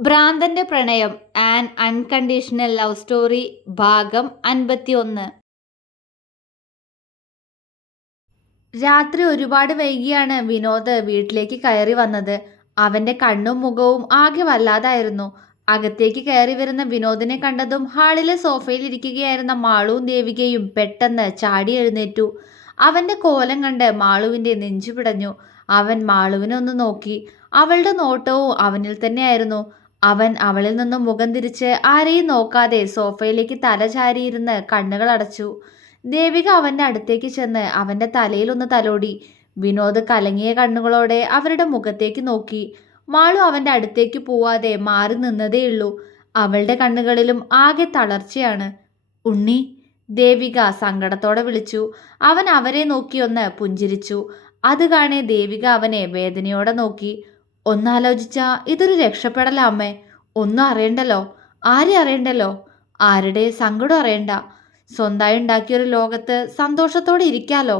ഭ്രാന്തന്റെ പ്രണയം an unconditional love story ഭാഗം അൻപത്തിയൊന്ന്. രാത്രി ഒരുപാട് വൈകിയാണ് വിനോദ് വീട്ടിലേക്ക് കയറി വന്നത്. അവന്റെ കണ്ണും മുഖവും ആകെ വല്ലാതായിരുന്നു. അകത്തേക്ക് കയറി വരുന്ന വിനോദിനെ കണ്ടതും ഹാളിലെ സോഫയിൽ ഇരിക്കുകയായിരുന്ന മാളുവും ദേവികയും പെട്ടെന്ന് ചാടി എഴുന്നേറ്റു. അവന്റെ കോലം കണ്ട് മാളുവിന്റെ നെഞ്ചു പിടഞ്ഞു. അവൻ മാളുവിനെ ഒന്ന് നോക്കി. അവളുടെ നോട്ടവും അവനിൽ തന്നെയായിരുന്നു. അവൻ അവളിൽ നിന്നും മുഖം തിരിച്ച് ആരെയും നോക്കാതെ സോഫയിലേക്ക് തല ചാരിയിരുന്ന് കണ്ണുകൾ അടച്ചു. ദേവിക അവന്റെ അടുത്തേക്ക് ചെന്ന് അവന്റെ തലയിൽ ഒന്ന് തലോടി. വിനോദ് കലങ്ങിയ കണ്ണുകളോടെ അവരുടെ മുഖത്തേക്ക് നോക്കി. മാളു അവന്റെ അടുത്തേക്ക് പോവാതെ മാറി നിന്നതേയുള്ളൂ. അവളുടെ കണ്ണുകളിലും ആകെ തളർച്ചയാണ്. ഉണ്ണി ദേവിക സങ്കടത്തോടെ വിളിച്ചു. അവൻ അവരെ നോക്കിയൊന്ന് പുഞ്ചിരിച്ചു. അത് കാണെ ദേവിക അവനെ വേദനയോടെ നോക്കി. ഒന്നാലോചിച്ച ഇതൊരു രക്ഷപ്പെടലാ അമ്മേ. ഒന്നും അറിയണ്ടല്ലോ. ആരെ അറിയണ്ടല്ലോ? ആരുടെ സങ്കടം അറിയണ്ട. സ്വന്തമായി ഉണ്ടാക്കിയൊരു ലോകത്ത് സന്തോഷത്തോടെ ഇരിക്കാലോ?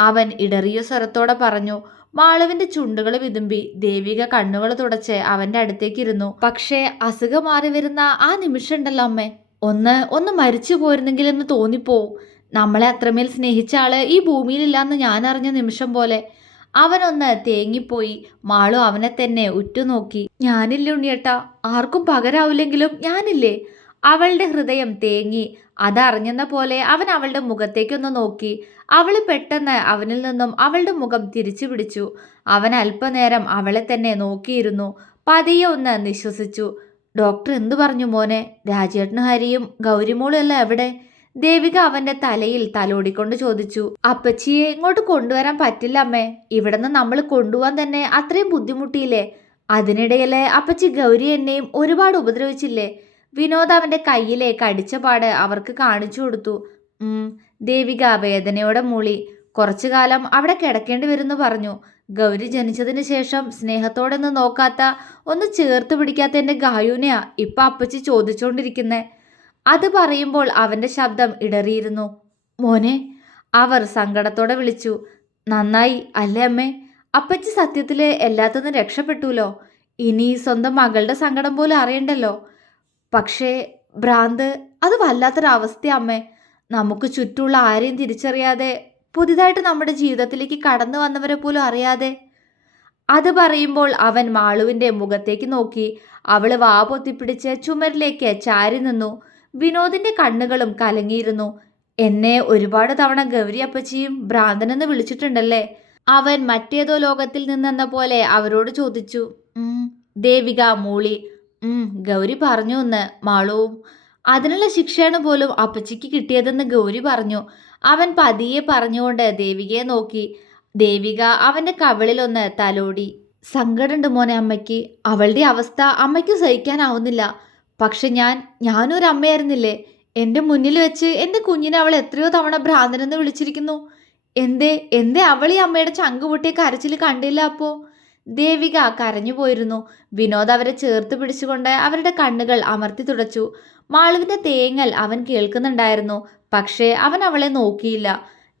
അവൻ ഇടറിയ സ്വരത്തോടെ പറഞ്ഞു. മാളവിന്റെ ചുണ്ടുകൾ വിതുമ്പി ദേവിക കണ്ണുകൾ തുടച്ച് അവന്റെ അടുത്തേക്കിരുന്നു. പക്ഷേ അസുഖം മാറി വരുന്ന ആ നിമിഷം ഉണ്ടല്ലോ അമ്മേ. ഒന്ന് ഒന്ന് മരിച്ചു പോയിരുന്നെങ്കിലെന്ന് തോന്നിപ്പോ. നമ്മളെ അത്രമേൽ സ്നേഹിച്ച ആൾ ഈ ഭൂമിയിലില്ലാന്ന് ഞാൻ അറിഞ്ഞ നിമിഷം പോലെ അവനൊന്ന് തേങ്ങിപ്പോയി. മാളു അവനെ തന്നെ ഉറ്റുനോക്കി. ഞാനില്ലേ ഉണ്ണിയേട്ടാ. ആർക്കും പകരാവില്ലെങ്കിലും ഞാനില്ലേ? അവളുടെ ഹൃദയം തേങ്ങി. അതറിഞ്ഞെന്ന പോലെ അവൻ അവളുടെ മുഖത്തേക്കൊന്ന് നോക്കി. അവൾ പെട്ടെന്ന് അവനിൽ നിന്നും അവളുടെ മുഖം തിരിച്ചു പിടിച്ചു. അവൻ അല്പനേരം അവളെ തന്നെ നോക്കിയിരുന്നു. പതിയെ ഒന്ന് നിശ്വസിച്ചു. ഡോക്ടർ എന്തു പറഞ്ഞു മോനെ? രാജേട്ടനും ഹരിയും ഗൗരിമോളും എല്ലാം എവിടെ? ദേവിക അവന്റെ തലയിൽ തലോടിക്കൊണ്ട് ചോദിച്ചു അപ്പച്ചിയെ ഇങ്ങോട്ട് കൊണ്ടുവരാൻ പറ്റില്ല അമ്മേ. ഇവിടുന്ന് നമ്മൾ കൊണ്ടുപോകാൻ തന്നെ അത്രയും ബുദ്ധിമുട്ടിയില്ലേ? അതിനിടയിലെ അപ്പച്ചി ഗൗരി എന്നെയും ഒരുപാട് ഉപദ്രവിച്ചില്ലേ? വിനോദ് അവന്റെ കയ്യിലെ അടിച്ച പാട് അവർക്ക് കാണിച്ചു കൊടുത്തു. ദേവിക വേദനയോടെ മൂളി. കുറച്ചു കാലം അവിടെ കിടക്കേണ്ടി വരുമെന്ന് പറഞ്ഞു. ഗൗരി ജനിച്ചതിന് ശേഷം സ്നേഹത്തോടെ നോക്കാത്ത ഒന്ന് ചേർത്ത് പിടിക്കാത്ത എന്റെ ഗായുനെയാ ഇപ്പൊ അപ്പച്ചി ചോദിച്ചുകൊണ്ടിരിക്കുന്നേ അത് പറയുമ്പോൾ അവന്റെ ശബ്ദം ഇടറിയിരുന്നു. മോനെ അവർ സങ്കടത്തോടെ വിളിച്ചു. നന്നായി അല്ലേ അമ്മേ? അപ്പച്ചി സത്യത്തിലെ എല്ലാത്തുനിന്നും രക്ഷപ്പെട്ടുല്ലോ ഇനി സ്വന്തം മകളുടെ സങ്കടം പോലും അറിയണ്ടല്ലോ. പക്ഷേ ഭ്രാന്ത് അത് വല്ലാത്തൊരവസ്ഥ അമ്മേ. നമുക്ക് ചുറ്റുമുള്ള ആരെയും തിരിച്ചറിയാതെ പുതിയതായിട്ട് നമ്മുടെ ജീവിതത്തിലേക്ക് കടന്നു വന്നവരെ പോലും അറിയാതെ. അത് പറയുമ്പോൾ അവൻ മാളുവിന്റെ മുഖത്തേക്ക് നോക്കി. അവൾ വാ പൊത്തിപ്പിടിച്ച് ചുമരിലേക്ക് ചാരി നിന്നു. വിനോദിന്റെ കണ്ണുകളും കലങ്ങിയിരുന്നു. എന്നെ ഒരുപാട് തവണ ഗൗരി അപ്പച്ചിയും ഭ്രാന്തനെന്ന് വിളിച്ചിട്ടുണ്ടല്ലേ? അവൻ മറ്റേതോ ലോകത്തിൽ നിന്നെന്ന പോലെ അവരോട് ചോദിച്ചു. ദേവിക മൂളി. "ഉം, ഗൗരി പറഞ്ഞു എന്ന്. മാളവും അതിനുള്ള ശിക്ഷയാണ് പോലും അപ്പച്ചിക്ക് കിട്ടിയതെന്ന് ഗൗരി പറഞ്ഞു. അവൻ പതിയെ പറഞ്ഞുകൊണ്ട് ദേവികയെ നോക്കി. ദേവിക അവന്റെ കവിളിലൊന്ന് തലോടി. സങ്കടമുണ്ട് മോനെ അമ്മയ്ക്ക്. അവളുടെ അവസ്ഥ അമ്മയ്ക്ക് സഹിക്കാനാവുന്നില്ല. പക്ഷെ ഞാൻ ഞാനൊരു അമ്മയായിരുന്നില്ലേ? എന്റെ മുന്നിൽ വെച്ച് എന്റെ കുഞ്ഞിനെ അവൾ എത്രയോ തവണ ഭ്രാന്തനെന്ന് വിളിച്ചിരിക്കുന്നു. എന്തേ എന്തേ അവൾ ഈ അമ്മയുടെ ചങ്ക് പൊട്ടിയ കരച്ചിൽ കണ്ടില്ല അപ്പോ? ദേവിക കരഞ്ഞു പോയിരുന്നു. വിനോദ് അവരെ ചേർത്ത് പിടിച്ചുകൊണ്ട് അവരുടെ കണ്ണുകൾ അമർത്തി തുടച്ചു. മാളുവിന്റെ തേങ്ങൽ അവൻ കേൾക്കുന്നുണ്ടായിരുന്നു. പക്ഷേ അവൻ അവളെ നോക്കിയില്ല.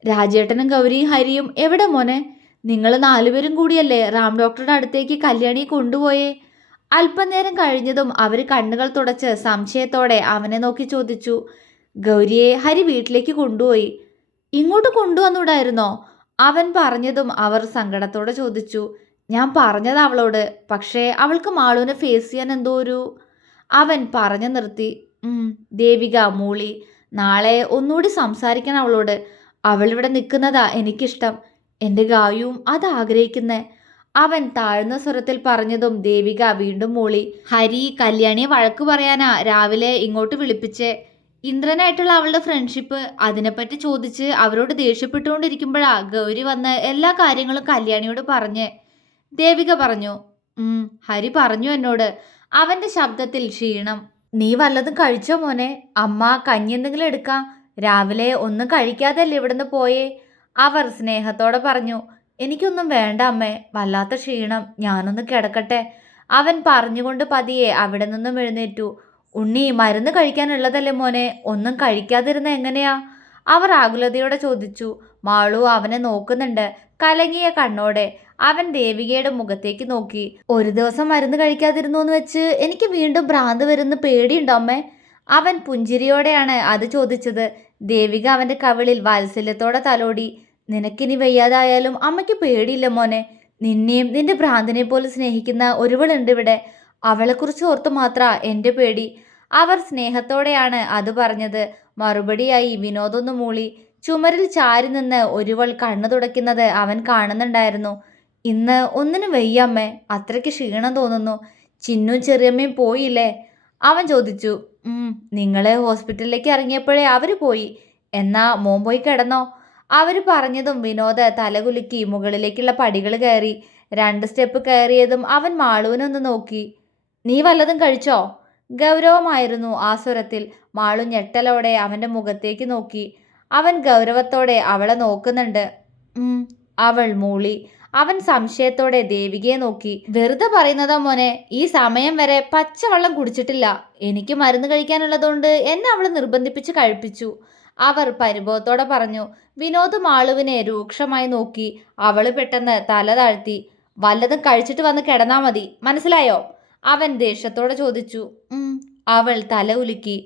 രാജേട്ടനും ഗൗരിയും ഹരിയും എവിടെ മോനെ? നിങ്ങൾ നാലുപേരും കൂടിയല്ലേ റാം ഡോക്ടറുടെ അടുത്തേക്ക് കല്യാണിയെ കൊണ്ടുപോയേ? അല്പനേരം കഴിഞ്ഞതും അവർ കണ്ണുകൾ തുടച്ച് സംശയത്തോടെ അവനെ നോക്കി ചോദിച്ചു ഗൗരിയെ ഹരി വീട്ടിലേക്ക് കൊണ്ടുപോയി. ഇങ്ങോട്ട് കൊണ്ടുവന്നൂടായിരുന്നോ അവൻ പറഞ്ഞതും അവർ സങ്കടത്തോടെ ചോദിച്ചു ഞാൻ പറഞ്ഞത് അവളോട് പക്ഷേ അവൾക്ക് മാളുവിനെ ഫേസ് ചെയ്യാൻ എന്തോ ഒരു അവൻ പറഞ്ഞു നിർത്തി ദേവിക മൂളി നാളെ ഒന്നുകൂടി സംസാരിക്കണം അവളോട്. അവളിവിടെ നിൽക്കുന്നതാ എനിക്കിഷ്ടം. എന്റെ ഗായുവും അത് ആഗ്രഹിക്കുന്നേ അവൻ താഴ്ന്ന സ്വരത്തിൽ പറഞ്ഞതും ദേവിക വീണ്ടും മൂളി ഹരി കല്യാണിയെ വഴക്ക് പറയാനാ. രാവിലെ ഇങ്ങോട്ട് വിളിപ്പിച്ച്. ഇന്ദ്രനായിട്ടുള്ള അവളുടെ ഫ്രണ്ട്ഷിപ്പ് അതിനെപ്പറ്റി ചോദിച്ച് അവരോട് ദേഷ്യപ്പെട്ടുകൊണ്ടിരിക്കുമ്പോഴാ ഗൗരി വന്ന് എല്ലാ കാര്യങ്ങളും കല്യാണിയോട് പറഞ്ഞ്. ദേവിക പറഞ്ഞു ഹരി പറഞ്ഞു എന്നോട്. അവന്റെ ശബ്ദത്തിൽ ക്ഷീണം. നീ വല്ലതും കഴിച്ചോ മോനെ? അമ്മ കഞ്ഞി എന്തെങ്കിലും എടുക്കാം. രാവിലെ ഒന്നും കഴിക്കാതല്ലേ ഇവിടുന്ന് പോയേ? അവർ സ്നേഹത്തോടെ പറഞ്ഞു എനിക്കൊന്നും വേണ്ട അമ്മേ. വല്ലാത്ത ക്ഷീണം. ഞാനൊന്ന് കിടക്കട്ടെ. അവൻ പറഞ്ഞുകൊണ്ട് പതിയെ അവിടെ നിന്നും എഴുന്നേറ്റു. ഉണ്ണി മരുന്ന് കഴിക്കാനുള്ളതല്ലേ മോനെ? ഒന്നും കഴിക്കാതിരുന്ന എങ്ങനെയാ? അവർ ആകുലതയോടെ ചോദിച്ചു. മാളു അവനെ നോക്കുന്നുണ്ട്. കലങ്ങിയ കണ്ണോടെ. അവൻ ദേവികയുടെ മുഖത്തേക്ക് നോക്കി. ഒരു ദിവസം മരുന്ന് കഴിക്കാതിരുന്നു എന്ന് വെച്ച് എനിക്ക് വീണ്ടും ഭ്രാന്ത് വരുന്ന പേടിയുണ്ടോ അമ്മേ? അവൻ പുഞ്ചിരിയോടെയാണ് അത് ചോദിച്ചത്. ദേവിക അവന്റെ കവിളിൽ വാത്സല്യത്തോടെ തലോടി. നിനക്കിനി വയ്യാതായാലും അമ്മയ്ക്ക് പേടിയില്ല മോനെ. നിന്നെയും നിന്റെ ഭ്രാന്തിനെ പോലെ സ്നേഹിക്കുന്ന ഒരുവളുണ്ട് ഇവിടെ. അവളെക്കുറിച്ച് ഓർത്തു മാത്ര എന്റെ പേടി. അവർ സ്നേഹത്തോടെയാണ് അത് പറഞ്ഞത്. മറുപടിയായി വിനോദൊന്ന് മൂളി. ചുമരിൽ ചാരി നിന്ന് ഒരുവൾ കണ്ണു തുടയ്ക്കുന്നത് അവൻ കാണുന്നുണ്ടായിരുന്നു. ഇന്ന് ഒന്നിനും വയ്യമ്മേ അത്രയ്ക്ക് ക്ഷീണം തോന്നുന്നു. ചിന്നും ചെറിയമ്മയും പോയില്ലേ? അവൻ ചോദിച്ചു. ഉം നിങ്ങളെ ഹോസ്പിറ്റലിലേക്ക് ഇറങ്ങിയപ്പോഴേ അവർ പോയി. എന്നാ മോൻ പോയി കിടന്നോ? അവർ പറഞ്ഞതും വിനോദ തലകുലുക്കി മുകളിലേക്കുള്ള പടികൾ കയറി. രണ്ട് സ്റ്റെപ്പ് കയറിയതും അവൻ മാളുവിനൊന്ന് നോക്കി. നീ വല്ലതും കഴിച്ചോ? ഗൗരവമായിരുന്നു ആ സ്വരത്തിൽ. മാളു ഞെട്ടലോടെ അവന്റെ മുഖത്തേക്ക് നോക്കി. അവൻ ഗൗരവത്തോടെ അവളെ നോക്കുന്നുണ്ട്. അവൾ മൂളി. അവൻ സംശയത്തോടെ ദേവികയെ നോക്കി. വെറുതെ പറയുന്നതാ മോനെ ഈ സമയം വരെ പച്ചവെള്ളം കുടിച്ചിട്ടില്ല. എനിക്ക് മരുന്ന് കഴിക്കാനുള്ളതുകൊണ്ട് എന്നെ അവൾ നിർബന്ധിപ്പിച്ച് കഴിപ്പിച്ചു. അവർ പരിഭവത്തോടെ പറഞ്ഞു വിനോദ് മാളുവിനെ രൂക്ഷമായി നോക്കി അവൾ പെട്ടെന്ന് തല താഴ്ത്തി വല്ലതും കഴിച്ചിട്ട് വന്ന് കിടന്നാ മതി മനസ്സിലായോ അവൻ ദേഷ്യത്തോടെ ചോദിച്ചു. അവൾ തല ഉലുക്കി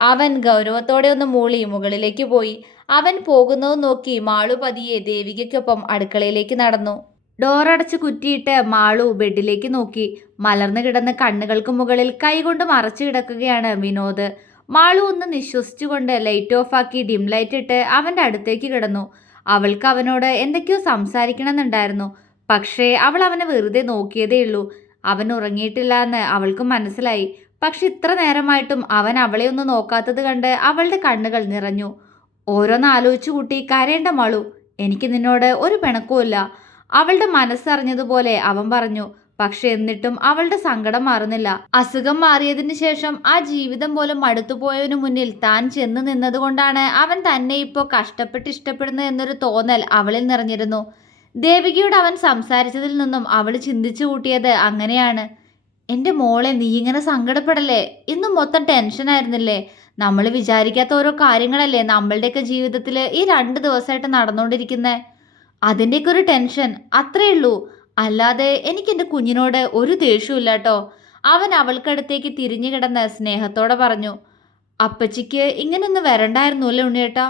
അവൻ ഗൗരവത്തോടെ ഒന്ന് മൂളി മുകളിലേക്ക് പോയി അവൻ പോകുന്നത് നോക്കി മാളു പതിയെ ദേവികയ്ക്കൊപ്പം അടുക്കളയിലേക്ക് നടന്നു ഡോറടച്ച് കുറ്റിയിട്ട് മാളു ബെഡിലേക്ക് നോക്കി മലർന്നു കിടന്ന കണ്ണുകൾക്ക് മുകളിൽ കൈകൊണ്ട് മറച്ചു കിടക്കുകയാണ് വിനോദ് മാളു ഒന്ന് നിശ്വസിച്ചുകൊണ്ട് ലൈറ്റ് ഓഫാക്കി ഡിം ലൈറ്റ് ഇട്ട് അവന്റെ അടുത്തേക്ക് കിടന്നു. അവൾക്ക് അവനോട് എന്തൊക്കെയോ സംസാരിക്കണമെന്നുണ്ടായിരുന്നു. പക്ഷേ അവൾ അവനെ വെറുതെ നോക്കിയതേ ഉള്ളൂ. അവൻ ഉറങ്ങിയിട്ടില്ല എന്ന് അവൾക്ക് മനസ്സിലായി. പക്ഷെ ഇത്ര നേരമായിട്ടും അവൻ അവളെ ഒന്ന് നോക്കാത്തത് കണ്ട് അവളുടെ കണ്ണുകൾ നിറഞ്ഞു. ഓരോന്ന് ആലോചിച്ചു കൂട്ടി കരയേണ്ട മാളു എനിക്ക് നിന്നോട് ഒരു പിണക്കവുമില്ല. അവളുടെ മനസ്സറിഞ്ഞതുപോലെ അവൻ പറഞ്ഞു പക്ഷെ എന്നിട്ടും അവളുടെ സങ്കടം മാറുന്നില്ല. അസുഖം മാറിയതിനു ശേഷം ആ ജീവിതം പോലും മടുത്തുപോയവന് മുന്നിൽ താൻ ചെന്ന് നിന്നതുകൊണ്ടാണ് അവൻ തന്നെ ഇപ്പോൾ കഷ്ടപ്പെട്ട് ഇഷ്ടപ്പെടുന്നു എന്നൊരു തോന്നൽ അവളിൽ നിറഞ്ഞിരുന്നു. ദേവികയോട് അവൻ സംസാരിച്ചതിൽ നിന്നും അവൾ ചിന്തിച്ചു കൂട്ടിയത് അങ്ങനെയാണ്. എന്റെ മോളെ നീ ഇങ്ങനെ സങ്കടപ്പെടല്ലേ? ഇന്നും മൊത്തം ടെൻഷനായിരുന്നില്ലേ നമ്മൾ വിചാരിക്കാത്ത ഓരോ കാര്യങ്ങളല്ലേ നമ്മളുടെയൊക്കെ ജീവിതത്തിൽ ഈ രണ്ട് ദിവസമായിട്ട് നടന്നുകൊണ്ടിരിക്കുന്നത് അതിന്റെയൊക്കെ ഒരു ടെൻഷൻ അത്രയേ ഉള്ളൂ. അല്ലാതെ എനിക്ക് എന്റെ കുഞ്ഞിനോട് ഒരു ദേഷ്യമില്ല കേട്ടോ അവൻ അവൾക്കടുത്തേക്ക് തിരിഞ്ഞു കിടന്ന സ്നേഹത്തോടെ പറഞ്ഞു അപ്പച്ചിക്ക് ഇങ്ങനൊന്നും വരണ്ടായിരുന്നു അല്ലേ ഉണ്ണിയേട്ടാ?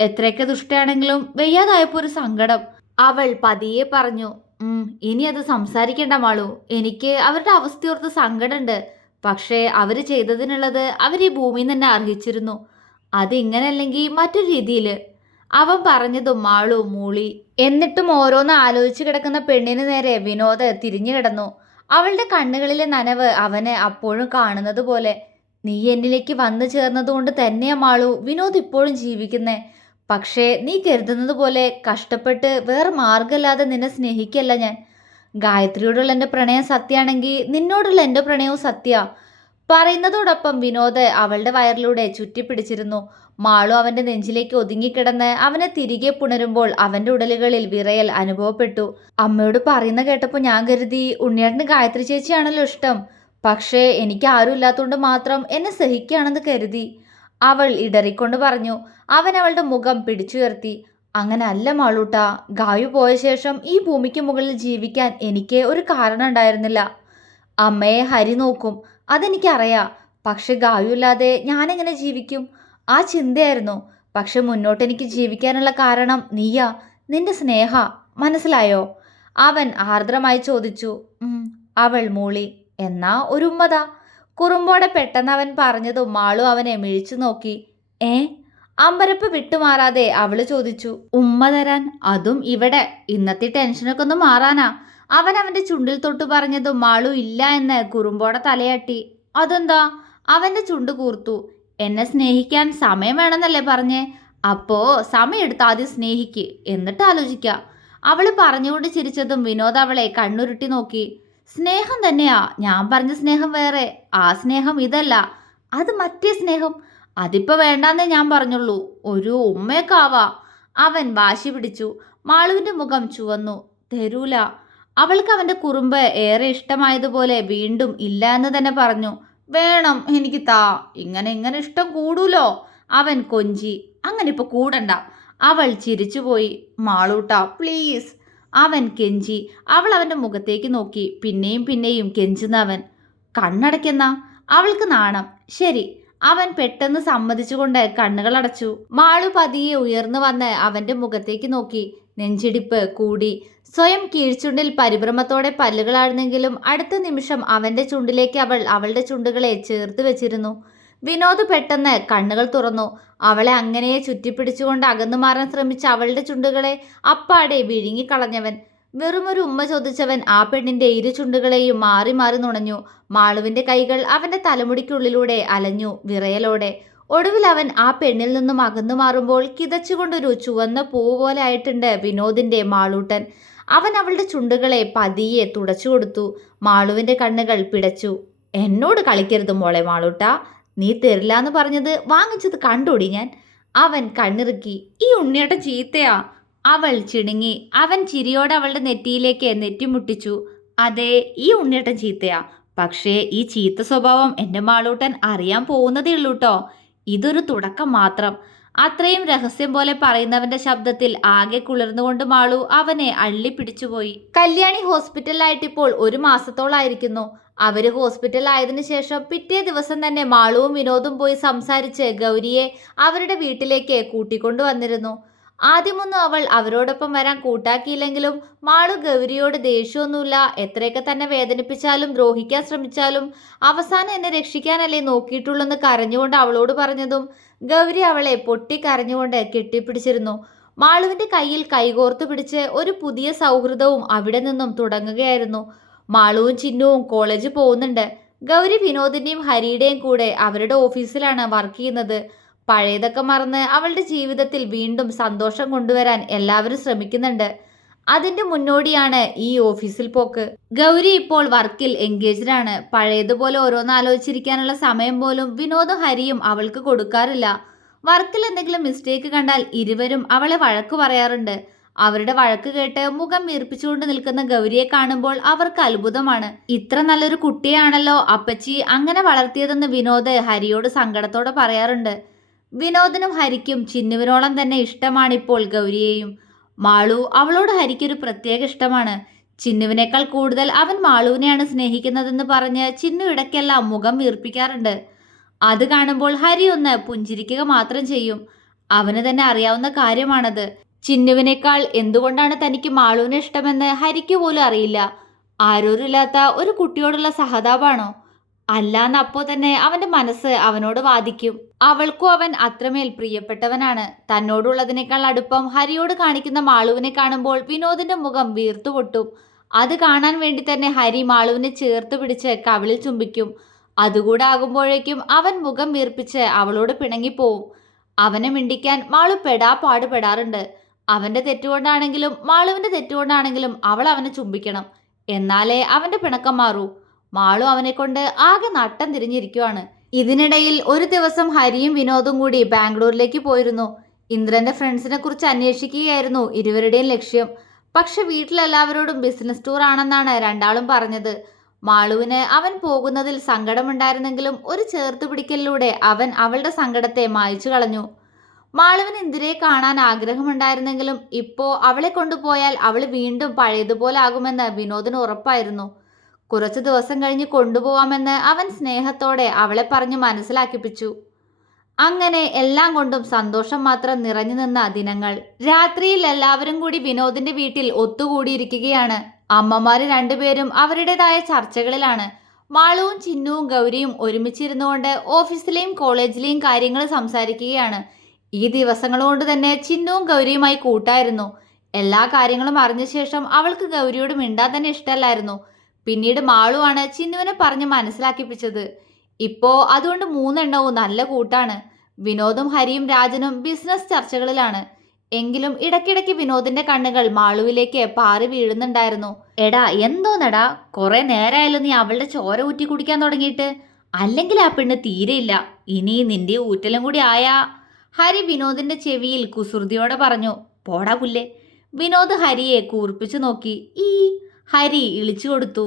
എത്രയൊക്കെ ദുഷ്ടയാണെങ്കിലും വെയ്യാതായപ്പോൾ ഒരു സങ്കടം. അവൾ പതിയെ പറഞ്ഞു "ഉം, ഇനി അത് സംസാരിക്കേണ്ട മാളു. എനിക്ക് അവരുടെ അവസ്ഥയോർത്ത് സങ്കടമുണ്ട്. പക്ഷേ അവർ ചെയ്തതിനുള്ളത് അവർ ഈ ഭൂമിയിൽ തന്നെ അർഹിച്ചിരുന്നു. അതിങ്ങനല്ലെങ്കിൽ മറ്റൊരു രീതിയിൽ. അവൻ പറഞ്ഞത് മാളു മൂളി. എന്നിട്ടും ഓരോന്ന് ആലോചിച്ച് കിടക്കുന്ന പെണ്ണിന് നേരെ വിനോദ് തിരിഞ്ഞു കിടന്നു. അവളുടെ കണ്ണുകളിലെ നനവ് അവനെ അപ്പോഴും കാണുന്നത് പോലെ. നീ എന്നിലേക്ക് വന്നു ചേർന്നതുകൊണ്ട് തന്നെയാ മാളു. വിനോദ് ഇപ്പോഴും ജീവിക്കുന്നേ. പക്ഷേ നീ കരുതുന്നത് പോലെ കഷ്ടപ്പെട്ട് വേറെ മാർഗമില്ലാതെ നിന്നെ സ്നേഹിക്കല്ല ഞാൻ. ഗായത്രിയോടുള്ള എന്റെ പ്രണയം സത്യമാണെങ്കിൽ നിന്നോടുള്ള എന്റെ പ്രണയവും സത്യ. പറയുന്നതോടൊപ്പം വിനോദ് അവളുടെ വയറിലൂടെ ചുറ്റിപ്പിടിച്ചിരുന്നു. മാളു അവന്റെ നെഞ്ചിലേക്ക് ഒതുങ്ങിക്കിടന്ന് അവനെ തിരികെ പുണരുമ്പോൾ അവന്റെ ഉടലുകളിൽ വിറയൽ അനുഭവപ്പെട്ടു. അമ്മയോട് പറയുന്ന കേട്ടപ്പോൾ ഞാൻ കരുതി ഉണ്ണിയേട്ടന് ഗായത്രി ചേച്ചിയാണല്ലോ ഇഷ്ടം. പക്ഷേ എനിക്ക് ആരും ഇല്ലാത്തതുകൊണ്ട് മാത്രം എന്നെ സഹിക്കുകയാണെന്ന് കരുതി. അവൾ ഇടറിക്കൊണ്ട് പറഞ്ഞു അവൻ അവളുടെ മുഖം പിടിച്ചുയർത്തി. അങ്ങനെ അല്ല മാളൂട്ടാ ഗായു പോയ ശേഷം ഈ ഭൂമിക്ക് മുകളിൽ ജീവിക്കാൻ എനിക്ക് ഒരു കാരണം ഉണ്ടായിരുന്നില്ല. അമ്മയെ ഹരി നോക്കും അതെനിക്കറിയാം. പക്ഷെ ഗായു ഇല്ലാതെ ഞാനെങ്ങനെ ജീവിക്കും? ആ ചിന്തയായിരുന്നു. പക്ഷെ മുന്നോട്ട് എനിക്ക് ജീവിക്കാനുള്ള കാരണം നീയാ. നിന്റെ സ്നേഹ മനസ്സിലായോ? അവൻ ആർദ്രമായി ചോദിച്ചു. അവൾ മൂളി. എന്നാ ഒരു ഉമ്മതാ. കുറുമ്പോടെ പെട്ടെന്ന് അവൻ പറഞ്ഞതും മാളു അവനെ മിഴിച്ചു നോക്കി. ഏ? അമ്പരപ്പ് വിട്ടുമാറാതെ അവൾ ചോദിച്ചു. ഉമ്മ തരാൻ അതും ഇവിടെ. ഇന്നത്തെ ടെൻഷനൊക്കെ ഒന്ന് മാറാനാ. അവൻ അവന്റെ ചുണ്ടിൽ തൊട്ട് പറഞ്ഞതും മാളു ഇല്ല എന്ന് കുറുമ്പോടെ തലയാട്ടി. അതെന്താ? അവന്റെ ചുണ്ട് കൂർത്തു. എന്നെ സ്നേഹിക്കാൻ സമയം വേണമെന്നല്ലേ പറഞ്ഞേ? അപ്പോ സമയമെടുത്ത് ആദ്യം സ്നേഹിക്ക്. എന്നിട്ട് ആലോചിക്ക. അവൾ പറഞ്ഞുകൊണ്ട് ചിരിച്ചതും വിനോദ അവളെ കണ്ണുരുട്ടി നോക്കി. സ്നേഹം തന്നെയാ. ഞാൻ പറഞ്ഞ സ്നേഹം വേറെ. ആ സ്നേഹം ഇതല്ല. അത് മറ്റേ സ്നേഹം. അതിപ്പോ വേണ്ടാന്നേ ഞാൻ പറഞ്ഞുള്ളൂ. ഒരു ഉമ്മയൊക്കാവാ അവൻ വാശി പിടിച്ചു. മാളുവിന്റെ മുഖം ചുവന്നു. തരൂല. അവൾക്ക് അവന്റെ കുറുമ്പ് ഏറെ ഇഷ്ടമായതുപോലെ വീണ്ടും ഇല്ല എന്ന് തന്നെ പറഞ്ഞു. വേണം എനിക്ക് താ. ഇങ്ങനെ ഇങ്ങനെ ഇഷ്ടം കൂടൂലോ? അവൻ കൊഞ്ചി. അങ്ങനെ ഇപ്പൊ കൂടണ്ട. അവൾ ചിരിച്ചുപോയി. മാളൂട്ട പ്ലീസ് അവൻ കെഞ്ചി. അവൾ അവന്റെ മുഖത്തേക്ക് നോക്കി. പിന്നെയും പിന്നെയും കെഞ്ചുന്നവൻ കണ്ണടയ്ക്കുന്ന? അവൾക്ക് നാണം. ശരി. അവൻ പെട്ടെന്ന് സമ്മതിച്ചുകൊണ്ട് കണ്ണുകൾ അടച്ചു. മാളു പതിയെ ഉയർന്നു വന്ന് അവന്റെ മുഖത്തേക്ക് നോക്കി. നെഞ്ചിടിപ്പ് കൂടി. സ്വയം കീഴ്ചുണ്ടിൽ പരിഭ്രമത്തോടെ പല്ലുകളായിരുന്നെങ്കിലും അടുത്ത നിമിഷം അവന്റെ ചുണ്ടിലേക്ക് അവൾ അവളുടെ ചുണ്ടുകളെ ചേർത്ത് വെച്ചിരുന്നു. വിനോദ് പെട്ടെന്ന് കണ്ണുകൾ തുറന്നു. അവളെ അങ്ങനെ ചുറ്റിപ്പിടിച്ചുകൊണ്ട് അകന്നു മാറാൻ ശ്രമിച്ച അവളുടെ ചുണ്ടുകളെ അപ്പാടെ വിഴുങ്ങിക്കളഞ്ഞവൻ വെറുമൊരു ഉമ്മ ചോദിച്ചവൻ ആ പെണ്ണിന്റെ ഇരു ചുണ്ടുകളെയും മാറി മാറി നുണഞ്ഞു. മാളുവിന്റെ കൈകൾ അവന്റെ തലമുടിക്കുള്ളിലൂടെ അലഞ്ഞു വിറയലോടെ. ഒടുവിൽ അവൻ ആ പെണ്ണിൽ നിന്നും അകന്നു മാറുമ്പോൾ കിതച്ചുകൊണ്ടൊരു ചുവന്ന പൂവ് പോലെ ആയിട്ടുണ്ട് വിനോദിന്റെ മാളൂട്ടൻ. അവൻ അവളുടെ ചുണ്ടുകളെ പതിയെ തുടച്ചു കൊടുത്തു. മാളുവിന്റെ കണ്ണുകൾ പിടച്ചു. എന്നോട് കളിക്കരുത് മോളെ മാളൂട്ട. നീ തരില്ലാന്ന് പറഞ്ഞത് വാങ്ങിച്ചത് കണ്ടോടി ഞാൻ. അവൻ കണ്ണിറുക്കി ഈ ഉണ്ണിയുടെ ചീത്തയാ. അവൾ ചിണുങ്ങി അവൻ ചിരിയോടെ അവളുടെ നെറ്റിയിലേക്ക് നെറ്റിമുട്ടിച്ചു അതെ ഈ ഉണ്ണിയേട്ടൻ ചീത്തയാ. പക്ഷേ ഈ ചീത്ത സ്വഭാവം എന്റെ മാളൂട്ടൻ അറിയാൻ പോകുന്നതേ ഉള്ളൂ കേട്ടോ ഇതൊരു തുടക്കം മാത്രം. അത്രയും രഹസ്യം പോലെ പറയുന്നവന്റെ ശബ്ദത്തിൽ ആകെ കുളിർന്നുകൊണ്ട് മാളു അവനെ അള്ളി പിടിച്ചുപോയി. കല്യാണി ഹോസ്പിറ്റലിലായിട്ടിപ്പോൾ ഒരു മാസത്തോളായിരിക്കുന്നു. അവർ ഹോസ്പിറ്റലായതിനു ശേഷം പിറ്റേ ദിവസം തന്നെ മാളുവും വിനോദും പോയി സംസാരിച്ച് ഗൗരിയെ അവരുടെ വീട്ടിലേക്ക് കൂട്ടിക്കൊണ്ടുവന്നിരുന്നു ആദ്യമൊന്നും അവൾ അവരോടൊപ്പം വരാൻ കൂട്ടാക്കിയില്ലെങ്കിലും മാളു ഗൗരിയോട് ദേഷ്യമൊന്നുമില്ല. എത്രയൊക്കെ തന്നെ വേദനിപ്പിച്ചാലും ദ്രോഹിക്കാൻ ശ്രമിച്ചാലും അവസാനം എന്നെ രക്ഷിക്കാനല്ലേ നോക്കിയിട്ടുള്ളെന്ന് കരഞ്ഞുകൊണ്ട് അവളോട് പറഞ്ഞതും ഗൗരി അവളെ പൊട്ടിക്കരഞ്ഞുകൊണ്ട് കെട്ടിപ്പിടിച്ചിരുന്നു. മാളുവിന്റെ കയ്യിൽ കൈകോർത്തു പിടിച്ച് ഒരു പുതിയ സൗഹൃദവും അവിടെ നിന്നും തുടങ്ങുകയായിരുന്നു. മാളുവും ചിന്നുവും കോളേജ് പോകുന്നുണ്ട്. ഗൗരി വിനോദിന്റെയും ഹരിയുടെയും കൂടെ അവരുടെ ഓഫീസിലാണ് വർക്ക് ചെയ്യുന്നത്. പഴയതൊക്കെ മറന്ന് അവളുടെ ജീവിതത്തിൽ വീണ്ടും സന്തോഷം കൊണ്ടുവരാൻ എല്ലാവരും ശ്രമിക്കുന്നുണ്ട്. അതിന്റെ മുന്നോടിയാണ് ഈ ഓഫീസിൽ പോക്ക്. ഗൗരി ഇപ്പോൾ വർക്കിൽ എൻഗേജ്ഡ് ആണ്. പഴയതുപോലെ ഓരോന്ന് ആലോചിച്ചിരിക്കാനുള്ള സമയം പോലും വിനോദും ഹരിയും അവൾക്ക് കൊടുക്കാറില്ല. വർക്കിൽ എന്തെങ്കിലും മിസ്റ്റേക്ക് കണ്ടാൽ ഇരുവരും അവളെ വഴക്ക് പറയാറുണ്ട്. അവരുടെ വഴക്ക് കേട്ട് മുഖം വീർപ്പിച്ചുകൊണ്ട് നിൽക്കുന്ന ഗൗരിയെ കാണുമ്പോൾ അവർക്ക് അത്ഭുതമാണ്. ഇത്ര നല്ലൊരു കുട്ടിയാണല്ലോ അപ്പച്ചി അങ്ങനെ വളർത്തിയതെന്ന് വിനോദ് ഹരിയോട് സങ്കടത്തോടെ പറയാറുണ്ട്. വിനോദിനും ഹരിക്കും ചിന്നുവിനോളം തന്നെ ഇഷ്ടമാണിപ്പോൾ ഗൗരിയെയും. മാളു അവളോട് ഹരിക്കൊരു പ്രത്യേക ഇഷ്ടമാണ്. ചിന്നുവിനേക്കാൾ കൂടുതൽ അവൻ മാളുവിനെയാണ് സ്നേഹിക്കുന്നതെന്ന് പറഞ്ഞ് ചിന്നു ഇടയ്ക്കെല്ലാം മുഖം വീർപ്പിക്കാറുണ്ട്. അത് കാണുമ്പോൾ ഹരി ഒന്ന് പുഞ്ചിരിക്കുക മാത്രം ചെയ്യും. അവന് തന്നെ അറിയാവുന്ന കാര്യമാണത്. ചിന്നുവിനേക്കാൾ എന്തുകൊണ്ടാണ് തനിക്ക് മാളുവിനെ ഇഷ്ടമെന്ന് ഹരിക്ക് പോലും അറിയില്ല. ആരോരുമില്ലാത്ത ഒരു കുട്ടിയോടുള്ള സഹതാപാണോ? അല്ലാന്ന് അപ്പോ തന്നെ അവന്റെ മനസ്സ് അവനോട് വാദിക്കും. അവൾക്കും അവൻ അത്രമേൽ പ്രിയപ്പെട്ടവനാണ്. തന്നോടുള്ളതിനേക്കാൾ അടുപ്പം ഹരിയോട് കാണിക്കുന്ന മാളുവിനെ കാണുമ്പോൾ വിനോദിന്റെ മുഖം വീർത്തുപൊട്ടും അത് കാണാൻ വേണ്ടി തന്നെ ഹരി മാളുവിനെ ചേർത്ത് പിടിച്ച് കവിളിൽ ചുംബിക്കും. അതുകൂടെ ആകുമ്പോഴേക്കും അവൻ മുഖം വീർപ്പിച്ച് അവളോട് പിണങ്ങിപ്പോവും. അവനെ മിണ്ടിക്കാൻ മാളു പെടാ പാടുപെടാറുണ്ട്. അവന്റെ തെറ്റുകൊണ്ടാണെങ്കിലും മാളുവിന്റെ തെറ്റുകൊണ്ടാണെങ്കിലും അവൾ അവനെ ചുംബിക്കണം. എന്നാലേ അവന്റെ പിണക്കം മാറൂ. മാളു അവനെ കൊണ്ട് ആകെ നട്ടം തിരിഞ്ഞിരിക്കുവാണ്. ഇതിനിടയിൽ ഒരു ദിവസം ഹരിയും വിനോദും കൂടി ബാംഗ്ലൂരിലേക്ക് പോയിരുന്നു. ഇന്ദ്രന്റെ ഫ്രണ്ട്സിനെ കുറിച്ച് അന്വേഷിക്കുകയായിരുന്നു ഇരുവരുടെയും ലക്ഷ്യം. പക്ഷെ വീട്ടിലെല്ലാവരോടും ബിസിനസ് ടൂർ ആണെന്നാണ് രണ്ടാളും പറഞ്ഞത്. മാളുവിന് അവൻ പോകുന്നതിൽ സങ്കടമുണ്ടായിരുന്നെങ്കിലും ഒരു ചേർത്ത് പിടിക്കലിലൂടെ അവൻ അവളുടെ സങ്കടത്തെ മായച്ചു കളഞ്ഞു. മാളുവിന് ഇന്ദിരയെ കാണാൻ ആഗ്രഹമുണ്ടായിരുന്നെങ്കിലും ഇപ്പോ അവളെ കൊണ്ടുപോയാൽ അവൾ വീണ്ടും പഴയതുപോലെ ആകുമെന്ന് വിനോദിന് ഉറപ്പായിരുന്നു. കുറച്ചു ദിവസം കഴിഞ്ഞ് കൊണ്ടുപോവാമെന്ന് അവൻ സ്നേഹത്തോടെ അവളെ പറഞ്ഞു മനസ്സിലാക്കിപ്പിച്ചു. അങ്ങനെ എല്ലാം കൊണ്ടും സന്തോഷം മാത്രം നിറഞ്ഞു നിന്ന ദിനങ്ങൾ. രാത്രിയിൽ എല്ലാവരും കൂടി വിനോദിന്റെ വീട്ടിൽ ഒത്തുകൂടിയിരിക്കുകയാണ്. അമ്മമാര് രണ്ടുപേരും അവരുടേതായ ചർച്ചകളിലാണ്. മാളുവും ചിന്നുവും ഗൗരിയും ഒരുമിച്ചിരുന്നുകൊണ്ട് ഓഫീസിലെയും കോളേജിലെയും കാര്യങ്ങൾ സംസാരിക്കുകയാണ്. ഈ ദിവസങ്ങൾ കൊണ്ട് തന്നെ ചിന്നുവും ഗൗരിയുമായി കൂട്ടായിരുന്നു. എല്ലാ കാര്യങ്ങളും അറിഞ്ഞ ശേഷം അവൾക്ക് ഗൗരിയോട് മിണ്ടാൻ തന്നെ ഇഷ്ടമല്ലായിരുന്നു. പിന്നീട് മാളുവാണ് ചിന്നുവിനെ പറഞ്ഞ് മനസ്സിലാക്കിപ്പിച്ചത്. ഇപ്പോ അതുകൊണ്ട് മൂന്നെണ്ണവും നല്ല കൂട്ടാണ്. വിനോദും ഹരിയും രാജനും ബിസിനസ് ചർച്ചകളിലാണ്. എങ്കിലും ഇടയ്ക്കിടയ്ക്ക് വിനോദിന്റെ കണ്ണുകൾ മാളുവിലേക്ക് പാറി വീഴുന്നുണ്ടായിരുന്നു. എടാ എന്തോന്നടാ? കുറെ നേരമായാലും നീ അവളുടെ ചോര ഊറ്റി കുടിക്കാൻ തുടങ്ങിയിട്ട്. അല്ലെങ്കിൽ ആ പെണ്ണ് തീരെയില്ല ഇനി നിന്റെ ഊറ്റലും കൂടി ആയാ. ഹരി വിനോദിന്റെ ചെവിയിൽ കുസൃതിയോടെ പറഞ്ഞു പോടാ പുല്ലേ. വിനോദ് ഹരിയെ കൂർപ്പിച്ചു നോക്കി. ഈ ഹരി ഇളിച്ചു കൊടുത്തു.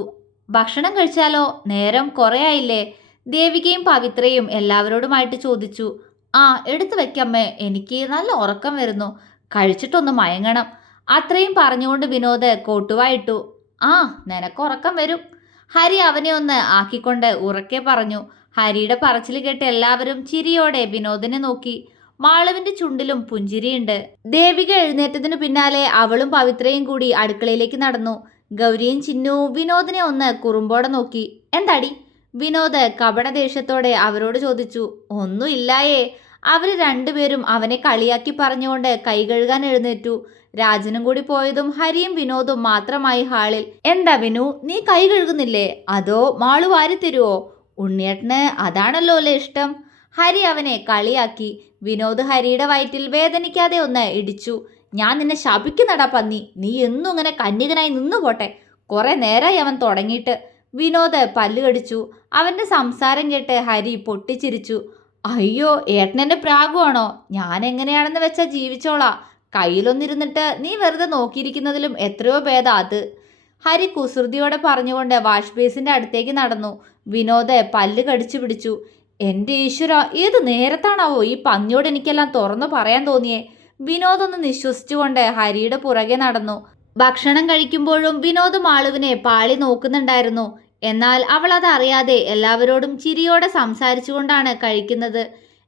ഭക്ഷണം കഴിച്ചാലോ? നേരം കുറേ ആയില്ലേ ദേവികയും പവിത്രയും എല്ലാവരോടുമായിട്ട് ചോദിച്ചു. ആ എടുത്തു വെക്കമ്മേ. എനിക്ക് നല്ല ഉറക്കം വരുന്നു. കഴിച്ചിട്ടൊന്ന് മയങ്ങണം. അത്രയും പറഞ്ഞുകൊണ്ട് വിനോദ് കോട്ടുവായിട്ടു ആ നിനക്ക് ഉറക്കം വരും. ഹരി അവനെ ഒന്ന് ആക്കിക്കൊണ്ട് ഉറക്കെ പറഞ്ഞു. ഹരിയുടെ പറച്ചിൽ കേട്ട് എല്ലാവരും ചിരിയോടെ വിനോദിനെ നോക്കി. മാളുവിന്റെ ചുണ്ടിലും പുഞ്ചിരിയുണ്ട്. ദേവിക എഴുന്നേറ്റതിനു പിന്നാലെ അവളും പവിത്രയും കൂടി അടുക്കളയിലേക്ക് നടന്നു. ഗൗരിയും ചിന്നുവും വിനോദിനെ ഒന്ന് കുറുമ്പോടെ നോക്കി. എന്താടി? വിനോദ് കപടദേഷ്യത്തോടെ അവരോട് ചോദിച്ചു. ഒന്നുമില്ലായേ. അവർ രണ്ടുപേരും അവനെ കളിയാക്കി പറഞ്ഞുകൊണ്ട് കൈ കഴുകാൻ എഴുന്നേറ്റു. രാജനും കൂടി പോയതും ഹരിയും വിനോദും മാത്രമായി ഹാളിൽ. എന്താ വിനു നീ കൈ കഴുകുന്നില്ലേ? അതോ മാളു വാരി തരുവോ? ഉണ്ണിയേട്ടന് അതാണല്ലോ അല്ലേ ഇഷ്ടം. ഹരി അവനെ കളിയാക്കി. വിനോദ് ഹരിയുടെ വയറ്റിൽ വേദനിക്കാതെ ഒന്ന് ഇടിച്ചു. ഞാൻ നിന്നെ ശപിക്കുന്നടാ പന്നി. നീ എന്നും ഇങ്ങനെ കന്യകനായി നിന്നു പോട്ടെ. കുറേ നേരമായി അവൻ തുടങ്ങിയിട്ട്. വിനോദ് പല്ലുകടിച്ചു അവന്റെ സംസാരം കേട്ട് ഹരി പൊട്ടിച്ചിരിച്ചു. അയ്യോ ഏട്ടനെന്റെ പ്രാഗുവാണോ? ഞാൻ എങ്ങനെയാണെന്ന് വെച്ചാൽ ജീവിച്ചോളാ. കയ്യിലൊന്നിരുന്നിട്ട് നീ വെറുതെ നോക്കിയിരിക്കുന്നതിലും എത്രയോ ഭേദം അത്. ഹരി കുസൃതിയോടെ പറഞ്ഞുകൊണ്ട് വാഷ് ബേസിന്റെ അടുത്തേക്ക് നടന്നു. വിനോദ് പല്ല് കടിച്ചു പിടിച്ചു. എന്റെ ഈശ്വര ഏത് നേരത്താണാവോ ഈ പന്നിയോട് എനിക്കെല്ലാം തുറന്നു പറയാൻ തോന്നിയേ? വിനോദ് ഒന്ന് നിശ്വസിച്ചുകൊണ്ട് ഹരിയുടെ പുറകെ നടന്നു. ഭക്ഷണം കഴിക്കുമ്പോഴും വിനോദ് മാളുവിനെ പാളി നോക്കുന്നുണ്ടായിരുന്നു. എന്നാൽ അവൾ അതറിയാതെ എല്ലാവരോടും ചിരിയോടെ സംസാരിച്ചുകൊണ്ടാണ് കഴിക്കുന്നത്.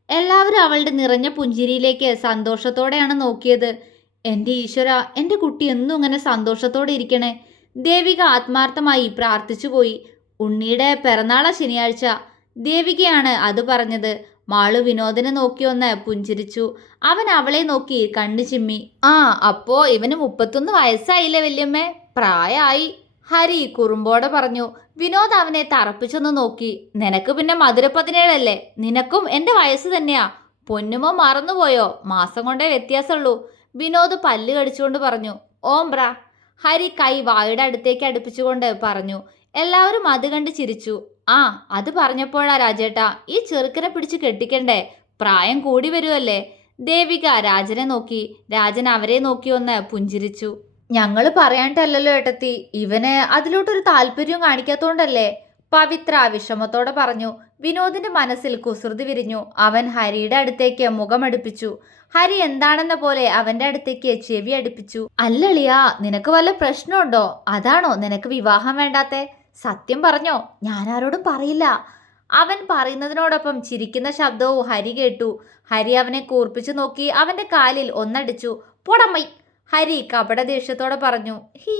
എല്ലാവരും അവളുടെ നിറഞ്ഞ പുഞ്ചിരിയിലേക്ക് സന്തോഷത്തോടെയാണ് നോക്കിയത്. എന്റെ ഈശ്വര എന്റെ കുട്ടി എന്നും ഇങ്ങനെ സന്തോഷത്തോടെ ഇരിക്കണേ ദേവിക ആത്മാർത്ഥമായി പ്രാർത്ഥിച്ചുപോയി. ഉണ്ണിയുടെ പിറന്നാള ശനിയാഴ്ച. ദേവികയാണ് അത് പറഞ്ഞത്. മാളു വിനോദിനെ നോക്കി ഒന്ന് പുഞ്ചിരിച്ചു. അവൻ അവളെ നോക്കി കണ്ണു ചിമ്മി. ആ അപ്പോ ഇവന് മുപ്പത്തൊന്ന് വയസ്സായില്ലേ വല്യമ്മേ? പ്രായമായി ഹരി കുറുമ്പോടെ പറഞ്ഞു വിനോദ് അവനെ തറപ്പിച്ചൊന്ന് നോക്കി. നിനക്ക് പിന്നെ മധുര പതിനേഴല്ലേ? നിനക്കും എന്റെ വയസ്സ് തന്നെയാ. പൊന്നുമോ മറന്നുപോയോ? മാസം കൊണ്ടേ വ്യത്യാസമുള്ളൂ. വിനോദ് പല്ല് കടിച്ചുകൊണ്ട് പറഞ്ഞു ഓം ബ്രാ. ഹരി കൈ വായുടെ അടുത്തേക്ക് അടുപ്പിച്ചുകൊണ്ട് പറഞ്ഞു എല്ലാവരും അത് കണ്ട് ചിരിച്ചു. ആ അത് പറഞ്ഞപ്പോഴാ രാജേട്ടാ ഈ ചെറുക്കനെ പിടിച്ച് കെട്ടിക്കണ്ടേ? പ്രായം കൂടി വരുമല്ലേ ദേവിക രാജനെ നോക്കി രാജൻ അവരെ നോക്കി ഒന്ന് പുഞ്ചിരിച്ചു. ഞങ്ങൾ പറയാണ്ടല്ലോ ഏട്ടത്തി ഇവന് അതിലോട്ടൊരു താല്പര്യവും കാണിക്കാത്തോണ്ടല്ലേ? പവിത്ര വിഷമത്തോടെ പറഞ്ഞു. വിനോദിന്റെ മനസ്സിൽ കുസൃതി വിരിഞ്ഞു. അവൻ ഹരിയുടെ അടുത്തേക്ക് മുഖമടുപ്പിച്ചു ഹരി എന്താണെന്ന പോലെ അവന്റെ അടുത്തേക്ക് ചെവി അടുപ്പിച്ചു. അല്ലളിയാ നിനക്ക് വല്ല പ്രശ്നമുണ്ടോ? അതാണോ നിനക്ക് വിവാഹം വേണ്ടാത്തെ? സത്യം പറഞ്ഞോ? ഞാൻ ആരോടും പറയില്ല. അവൻ പറയുന്നതിനോടൊപ്പം ചിരിക്കുന്ന ശബ്ദവും ഹരി കേട്ടു. ഹരി അവനെ കൂർപ്പിച്ചു നോക്കി അവന്റെ കാലിൽ ഒന്നടിച്ചു. പൊടമ്മൈ ഹരി കപട ദേഷ്യത്തോടെ പറഞ്ഞു. ഹീ!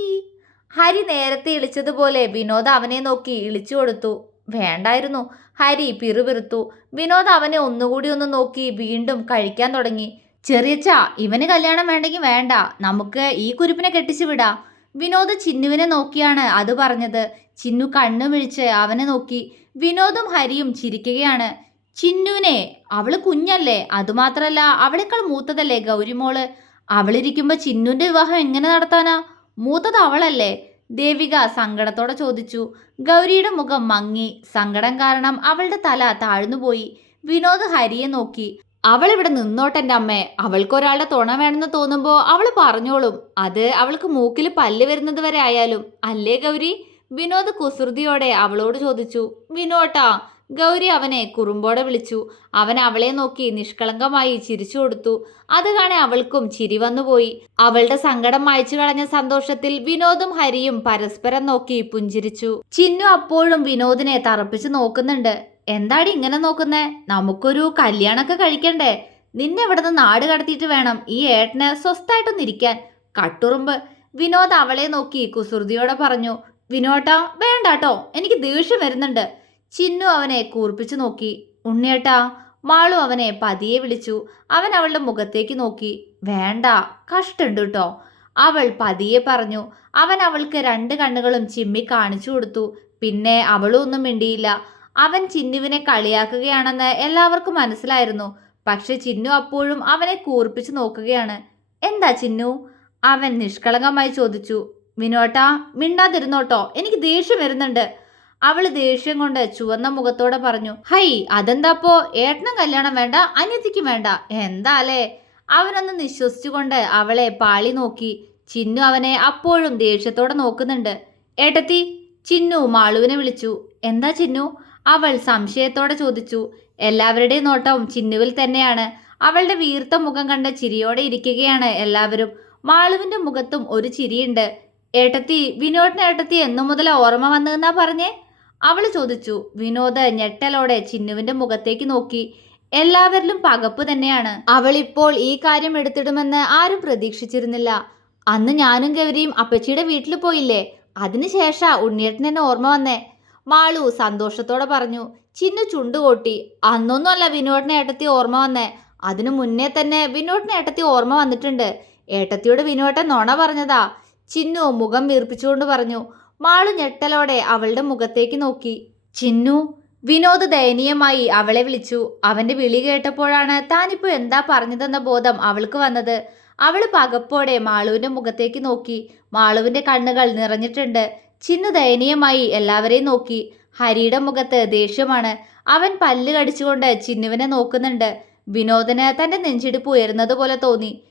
ഹരി നേരത്തെ ഇളിച്ചതുപോലെ വിനോദ് അവനെ നോക്കി ഇളിച്ചു കൊടുത്തു. വേണ്ടായിരുന്നു. ഹരി പിറുപിറുത്തു. വിനോദ് അവനെ ഒന്നുകൂടി ഒന്ന് നോക്കി വീണ്ടും കഴിക്കാൻ തുടങ്ങി. ചെറിയച്ചാ ഇവന് കല്യാണം വേണ്ടെങ്കിൽ വേണ്ട. നമുക്ക് ഈ കുരുപ്പിനെ കെട്ടിച്ചു വിടാം. വിനോദ് ചിന്നുവിനെ നോക്കിയാണ് അത് പറഞ്ഞത്. ചിന്നു കണ്ണു വിഴിച്ച് അവനെ നോക്കി. വിനോദും ഹരിയും ചിരിക്കുകയാണ്. ചിന്നുവിനെ അവൾ കുഞ്ഞല്ലേ? അതുമാത്രല്ല അവളേക്കാൾ മൂത്തതല്ലേ ഗൗരിമോൾ? അവളിരിക്കുമ്പോ ചിന്നുവിന്റെ വിവാഹം എങ്ങനെ നടത്താനാ? മൂത്തത് അവളല്ലേ? ദേവിക സങ്കടത്തോടെ ചോദിച്ചു. ഗൗരിയുടെ മുഖം മങ്ങി. സങ്കടം കാരണം അവളുടെ തല താഴ്ന്നുപോയി. വിനോദ് ഹരിയെ നോക്കി. അവൾ ഇവിടെ നിന്നോട്ടെന്റെ അമ്മേ. അവൾക്കൊരാളുടെ തുണ വേണമെന്ന് തോന്നുമ്പോൾ അവൾ പറഞ്ഞോളും. അത് അവൾക്ക് മൂക്കിൽ പല്ല് വരുന്നത് വരെ ആയാലും. അല്ലേ ഗൗരി? വിനോദ് കുസൃതിയോടെ അവളോട് ചോദിച്ചു. വിനോട്ടാ ഗൗരി അവനെ കുറുമ്പോടെ വിളിച്ചു. അവൻ അവളെ നോക്കി നിഷ്കളങ്കമായി ചിരിച്ചു കൊടുത്തു. അത് കാണെ അവൾക്കും ചിരി വന്നുപോയി. അവളുടെ സങ്കടം മായച്ചു കളഞ്ഞ സന്തോഷത്തിൽ വിനോദും ഹരിയും പരസ്പരം നോക്കി പുഞ്ചിരിച്ചു. ചിന്നു അപ്പോഴും വിനോദിനെ തറപ്പിച്ചു നോക്കുന്നുണ്ട്. എന്താടി ഇങ്ങനെ നോക്കുന്നേ? നമുക്കൊരു കല്യാണമൊക്കെ കഴിക്കണ്ടേ? നിന്നെ ഇവിടുന്ന് നാട് കടത്തിയിട്ട് വേണം ഈ ഏട്ടന് സ്വസ്ഥായിട്ടൊന്നിരിക്കാൻ കട്ടുറുമ്പ്. വിനോദ് അവളെ നോക്കി കുസൃതിയോടെ പറഞ്ഞു വിനോട്ടാ വേണ്ടാട്ടോ. എനിക്ക് ദേഷ്യം വരുന്നുണ്ട്. ചിന്നു അവനെ കൂർപ്പിച്ചു നോക്കി. ഉണ്ണിയേട്ടാ. മാളു അവനെ പതിയെ വിളിച്ചു. അവൻ അവളുടെ മുഖത്തേക്ക് നോക്കി. വേണ്ട കഷ്ടുണ്ട് കേട്ടോ അവൾ പതിയെ പറഞ്ഞു. അവൻ അവൾക്ക് രണ്ട് കണ്ണുകളും ചിമ്മി കാണിച്ചു കൊടുത്തു. പിന്നെ അവളും ഒന്നും മിണ്ടിയില്ല. അവൻ ചിന്നുവിനെ കളിയാക്കുകയാണെന്ന് എല്ലാവർക്കും മനസ്സിലായിരുന്നു. പക്ഷെ ചിന്നു അപ്പോഴും അവനെ കൂർപ്പിച്ചു നോക്കുകയാണ്. എന്താ ചിന്നു? അവൻ നിഷ്കളങ്കമായി ചോദിച്ചു. വിനോട്ടാ മിണ്ടാതിരുന്നോട്ടോ. എനിക്ക് ദേഷ്യം വരുന്നുണ്ട്. അവൾ ദേഷ്യം കൊണ്ട് ചുവന്ന മുഖത്തോടെ പറഞ്ഞു. ഹൈ അതെന്താപ്പോ? ഏട്ടനും കല്യാണം വേണ്ട അനിയത്തിക്കും വേണ്ട. എന്താലേ അവനൊന്ന് നിശ്വസിച്ചുകൊണ്ട് അവളെ പാളി നോക്കി. ചിന്നു അവനെ അപ്പോഴും ദേഷ്യത്തോടെ നോക്കുന്നുണ്ട്. ഏട്ടത്തി ചിന്നു മാളുവിനെ വിളിച്ചു. എന്താ ചിന്നു? അവൾ സംശയത്തോടെ ചോദിച്ചു എല്ലാവരുടെയും നോട്ടവും ചിന്നുവിൽ തന്നെയാണ്. അവളുടെ വീർത്ത മുഖം കണ്ട് ചിരിയോടെ ഇരിക്കുകയാണ് എല്ലാവരും. മാളുവിന്റെ മുഖത്തും ഒരു ചിരിയുണ്ട്. ഏട്ടത്തി വിനോദിന് ഏട്ടത്തി എന്നു മുതൽ ഓർമ്മ വന്നതെന്നാ പറഞ്ഞേ? അവൾ ചോദിച്ചു. വിനോദ് ഞെട്ടലോടെ ചിന്നുവിന്റെ മുഖത്തേക്ക് നോക്കി. എല്ലാവരിലും പകപ്പ് തന്നെയാണ്. അവൾ ഇപ്പോൾ ഈ കാര്യം എടുത്തിടുമെന്ന് ആരും പ്രതീക്ഷിച്ചിരുന്നില്ല. അന്ന് ഞാനും ഗൗരിയും അപ്പച്ചിയുടെ വീട്ടിൽ പോയില്ലേ? അതിനുശേഷ ഉണ്ണിയേട്ടൻ എന്നെ ഓർമ്മ വന്നേ. മാളു സന്തോഷത്തോടെ പറഞ്ഞു ചിന്നു ചുണ്ടുകൊട്ടി അന്നൊന്നുമല്ല വിനോദിനെ ഏട്ടത്തി ഓർമ്മ വന്നേ. അതിനു മുന്നേ തന്നെ വിനോദിനെ ഏട്ടത്തി ഓർമ്മ വന്നിട്ടുണ്ട്. ഏട്ടത്തിയോട് വിനോട്ടൻ നുണ പറഞ്ഞതാ. ചിന്നു മുഖം വീർപ്പിച്ചുകൊണ്ട് പറഞ്ഞു മാളു ഞെട്ടലോടെ അവളുടെ മുഖത്തേക്ക് നോക്കി. ചിന്നു വിനോദ് ദയനീയമായി അവളെ വിളിച്ചു. അവന്റെ വിളി കേട്ടപ്പോഴാണ് താനിപ്പോ എന്താ പറഞ്ഞതെന്ന ബോധം അവൾക്ക് വന്നത്. അവൾ പകപ്പോടെ മാളുവിന്റെ മുഖത്തേക്ക് നോക്കി. മാളുവിന്റെ കണ്ണുകൾ നിറഞ്ഞിട്ടുണ്ട്. ചിന്നു ദയനീയമായി എല്ലാവരെയും നോക്കി. ഹരിയുടെ മുഖത്ത് ദേഷ്യമാണ്. അവൻ പല്ല് കടിച്ചുകൊണ്ട് ചിന്നുവിനെ നോക്കുന്നുണ്ട്. വിനോദന് തന്റെ നെഞ്ചിടിപ്പ് ഉയരുന്നത് തോന്നി.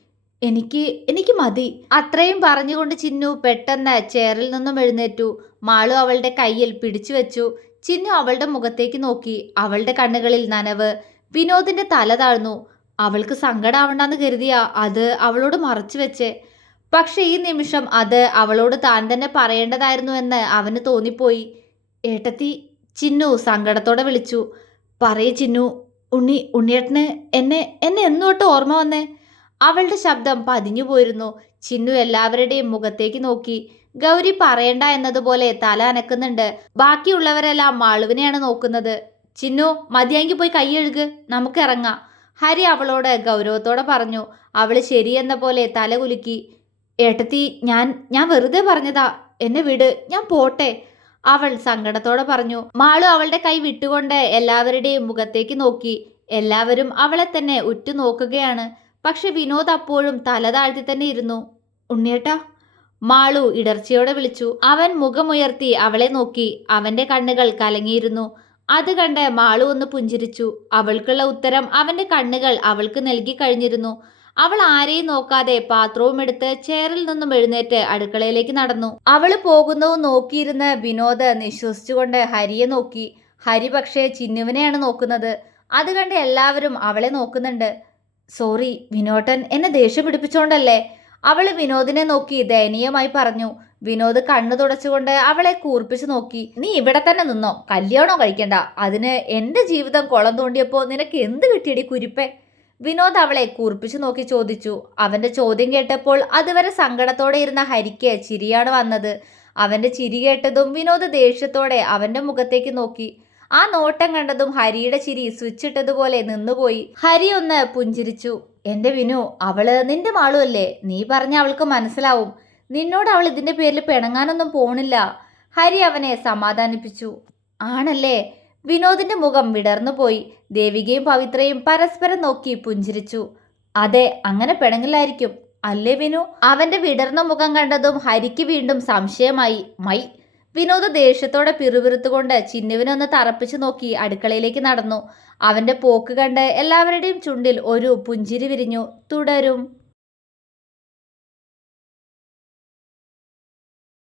എനിക്ക് എനിക്ക് മതി. അത്രയും പറഞ്ഞുകൊണ്ട് ചിന്നു പെട്ടെന്ന് ചെയറിൽ നിന്നും എഴുന്നേറ്റു. മാളു അവളുടെ കയ്യിൽ പിടിച്ചു വെച്ചു. ചിന്നു അവളുടെ മുഖത്തേക്ക് നോക്കി. അവളുടെ കണ്ണുകളിൽ നനവ്. വിനോദിന്റെ തല താഴ്ന്നു. അവൾക്ക് സങ്കടാവണ്ടെന്ന് കരുതിയ അത് അവളോട് മറച്ചു വെച്ചേ. പക്ഷെ ഈ നിമിഷം അത് അവളോട് താൻ തന്നെ പറയേണ്ടതായിരുന്നു എന്ന് അവന് തോന്നിപ്പോയി. ഏട്ടത്തി ചിന്നു സങ്കടത്തോടെ വിളിച്ചു. പറയേ ചിന്നു ഉണ്ണി ഉണ്ണിയേട്ടന് എന്നെ എന്നെ എന്നോട്ട് ഓർമ്മ വന്നേ? അവളുടെ ശബ്ദം പതിഞ്ഞു പോയിരുന്നു. ചിന്നു എല്ലാവരുടെയും മുഖത്തേക്ക് നോക്കി. ഗൗരി പറയണ്ട എന്നതുപോലെ തല അനക്കുന്നുണ്ട്. ബാക്കിയുള്ളവരെല്ലാം മാളുവിനെയാണ് നോക്കുന്നത്. ചിന്നു മതിയെങ്കിൽ പോയി കൈയെഴുക് നമുക്ക് ഇറങ്ങാം. ഹരി അവളോട് ഗൗരവത്തോടെ പറഞ്ഞു. അവൾ ശരിയെന്ന പോലെ തല കുലുക്കി. ഏട്ടത്തി ഞാൻ ഞാൻ വെറുതെ പറഞ്ഞതാ. എന്നെ വിട് ഞാൻ പോട്ടെ. അവൾ സങ്കടത്തോടെ പറഞ്ഞു മാളു അവളുടെ കൈ വിട്ടുകൊണ്ട് എല്ലാവരുടെയും മുഖത്തേക്ക് നോക്കി. എല്ലാവരും അവളെ തന്നെ ഉറ്റുനോക്കുകയാണ്. പക്ഷെ വിനോദ് അപ്പോഴും തല താഴ്ത്തി തന്നെ ഇരുന്നു. ഉണ്ണിയേട്ടാ മാളു ഇടർച്ചയോടെ വിളിച്ചു. അവൻ മുഖമുയർത്തി അവളെ നോക്കി. അവന്റെ കണ്ണുകൾ കലങ്ങിയിരുന്നു. അത് കണ്ട് മാളു ഒന്ന് പുഞ്ചിരിച്ചു. അവൾക്കുള്ള ഉത്തരം അവന്റെ കണ്ണുകൾ അവൾക്ക് നൽകി കഴിഞ്ഞിരുന്നു. അവൾ ആരെയും നോക്കാതെ പാത്രവും എടുത്ത് ചെയറിൽ നിന്നും എഴുന്നേറ്റ് അടുക്കളയിലേക്ക് നടന്നു. അവൾ പോകുന്നതും നോക്കിയിരുന്ന് വിനോദ് നിശ്വസിച്ചുകൊണ്ട് ഹരിയെ നോക്കി. ഹരി പക്ഷേ ചിന്നുവിനെയാണ് നോക്കുന്നത്. അത് കണ്ട് എല്ലാവരും അവളെ നോക്കുന്നുണ്ട്. സോറി വിനോട്ടൻ എന്നെ ദേഷ്യം പിടിപ്പിച്ചോണ്ടല്ലേ? അവൾ വിനോദിനെ നോക്കി ദയനീയമായി പറഞ്ഞു. വിനോദ് കണ്ണു തുടച്ചുകൊണ്ട് അവളെ കൂർപ്പിച്ചു നോക്കി. നീ ഇവിടെ തന്നെ നിന്നോ? കല്യാണോ കഴിക്കണ്ട? അതിന് എന്റെ ജീവിതം കുളം തോണ്ടിയപ്പോ നിനക്ക് എന്ത് കിട്ടിയടി കുരിപ്പേ? വിനോദ് അവളെ കൂർപ്പിച്ചു നോക്കി ചോദിച്ചു. അവന്റെ ചോദ്യം കേട്ടപ്പോൾ അതുവരെ സങ്കടത്തോടെ ഇരുന്ന ഹരിക്ക് ചിരിയാണ് വന്നത്. അവന്റെ ചിരി കേട്ടതും വിനോദ് ദേഷ്യത്തോടെ അവന്റെ മുഖത്തേക്ക് നോക്കി. ആ നോട്ടം കണ്ടതും ഹരിയുടെ ചിരി സ്വിച്ച് ഇട്ടതുപോലെ നിന്നുപോയി. ഹരി ഒന്ന് പുഞ്ചിരിച്ചു. എന്റെ വിനു അവൾ നിന്റെ മാളുമല്ലേ നീ പറഞ്ഞ അവൾക്ക് മനസ്സിലാവും. നിന്നോട് അവൾ ഇതിന്റെ പേരിൽ പിണങ്ങാനൊന്നും പോണില്ല. ഹരി അവനെ സമാധാനിപ്പിച്ചു. ആണല്ലേ? വിനോദിന്റെ മുഖം വിടർന്നു പോയി. ദേവികയും പവിത്രയും പരസ്പരം നോക്കി പുഞ്ചിരിച്ചു. അതെ അങ്ങനെ പെണങ്ങില്ലായിരിക്കും അല്ലേ വിനു? അവന്റെ വിടർന്ന മുഖം കണ്ടതും ഹരിക്ക് വീണ്ടും സംശയമായി. മൈ വിനോദ് ദേഷ്യത്തോടെ പിറുപിറുത്തുകൊണ്ട് ചിന്നുവിനൊന്ന് തറപ്പിച്ചു നോക്കി അടുക്കളയിലേക്ക് നടന്നു. അവന്റെ പോക്ക് കണ്ട് എല്ലാവരുടെയും ചുണ്ടിൽ ഒരു പുഞ്ചിരി വിരിഞ്ഞു. തുടരും.